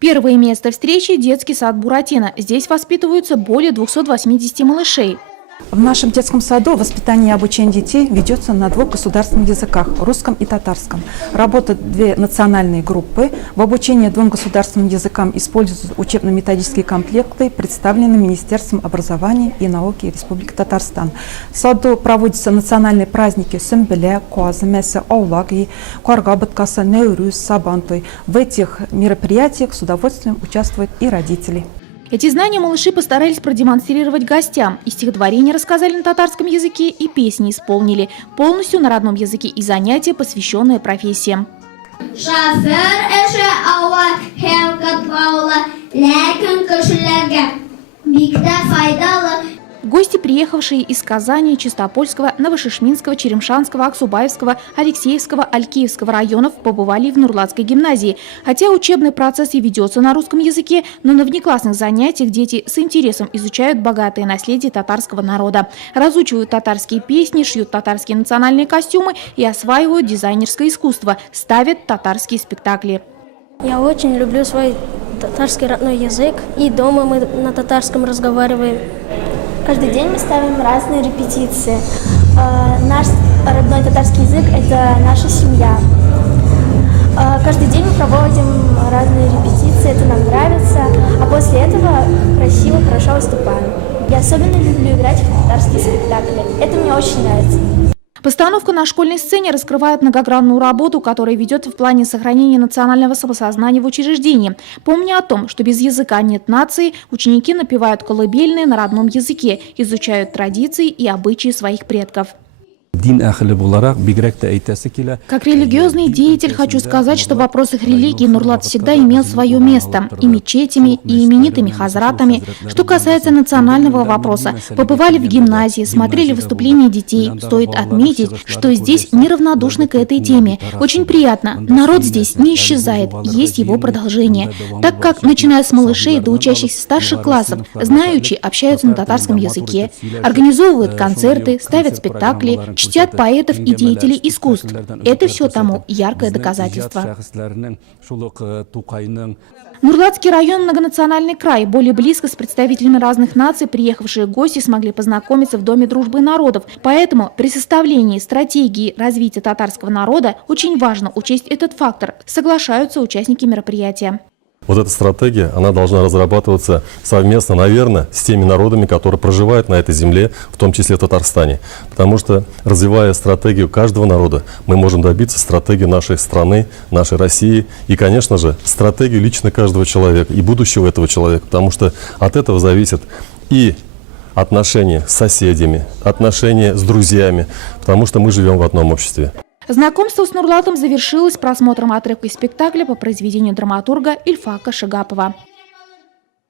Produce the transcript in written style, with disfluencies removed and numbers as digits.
Первое место встречи – детский сад «Буратино». Здесь воспитываются более 280 малышей. В нашем детском саду воспитание и обучение детей ведется на двух государственных языках – русском и татарском. Работают две национальные группы. В обучении двум государственным языкам используются учебно-методические комплекты, представленные Министерством образования и науки Республики Татарстан. В саду проводятся национальные праздники Сымбіле, Куазымесы, Аулак и Куаргабыткасы, Неурюз, Сабантой. В этих мероприятиях с удовольствием участвуют и родители. Эти знания малыши постарались продемонстрировать гостям. И стихотворения рассказали на татарском языке, и песни исполнили. Полностью на родном языке и занятия, посвященные профессиям. Гости, приехавшие из Казани, Чистопольского, Новошишминского, Черемшанского, Аксубаевского, Алексеевского, Алькеевского районов, побывали в Нурлатской гимназии. Хотя учебный процесс и ведется на русском языке, но на внеклассных занятиях дети с интересом изучают богатое наследие татарского народа. Разучивают татарские песни, шьют татарские национальные костюмы и осваивают дизайнерское искусство, ставят татарские спектакли. Я очень люблю свой татарский родной язык, и дома мы на татарском разговариваем. Каждый день мы ставим разные репетиции. Наш родной татарский язык – это наша семья. Каждый день мы проводим разные репетиции, это нам нравится. А после этого красиво, хорошо выступаем. Я особенно люблю играть в татарские спектакли. Это мне очень нравится. Постановка на школьной сцене раскрывает многогранную работу, которая ведется в плане сохранения национального самосознания в учреждении. Помня о том, что без языка нет нации, ученики напевают колыбельные на родном языке, изучают традиции и обычаи своих предков. Как религиозный деятель хочу сказать, что в вопросах религии Нурлат всегда имел свое место и мечетями, и именитыми хазратами. Что касается национального вопроса, побывали в гимназии, смотрели выступления детей. Стоит отметить, что здесь неравнодушны к этой теме. Очень приятно. Народ здесь не исчезает, есть его продолжение. Так как, начиная с малышей до учащихся старших классов, знающие общаются на татарском языке, организовывают концерты, ставят спектакли, чтят поэтов и деятелей искусств. Это все тому яркое доказательство. Нурлатский район – многонациональный край. Более близко с представителями разных наций приехавшие гости смогли познакомиться в Доме дружбы народов. Поэтому при составлении стратегии развития татарского народа очень важно учесть этот фактор, соглашаются участники мероприятия. Вот эта стратегия, она должна разрабатываться совместно, наверное, с теми народами, которые проживают на этой земле, в том числе в Татарстане. Потому что, развивая стратегию каждого народа, мы можем добиться стратегии нашей страны, нашей России и, конечно же, стратегию лично каждого человека и будущего этого человека. Потому что от этого зависит и отношения с соседями, отношения с друзьями, потому что мы живем в одном обществе. Знакомство с Нурлатом завершилось просмотром отрывка из спектакля по произведению драматурга Ильфака Шигапова.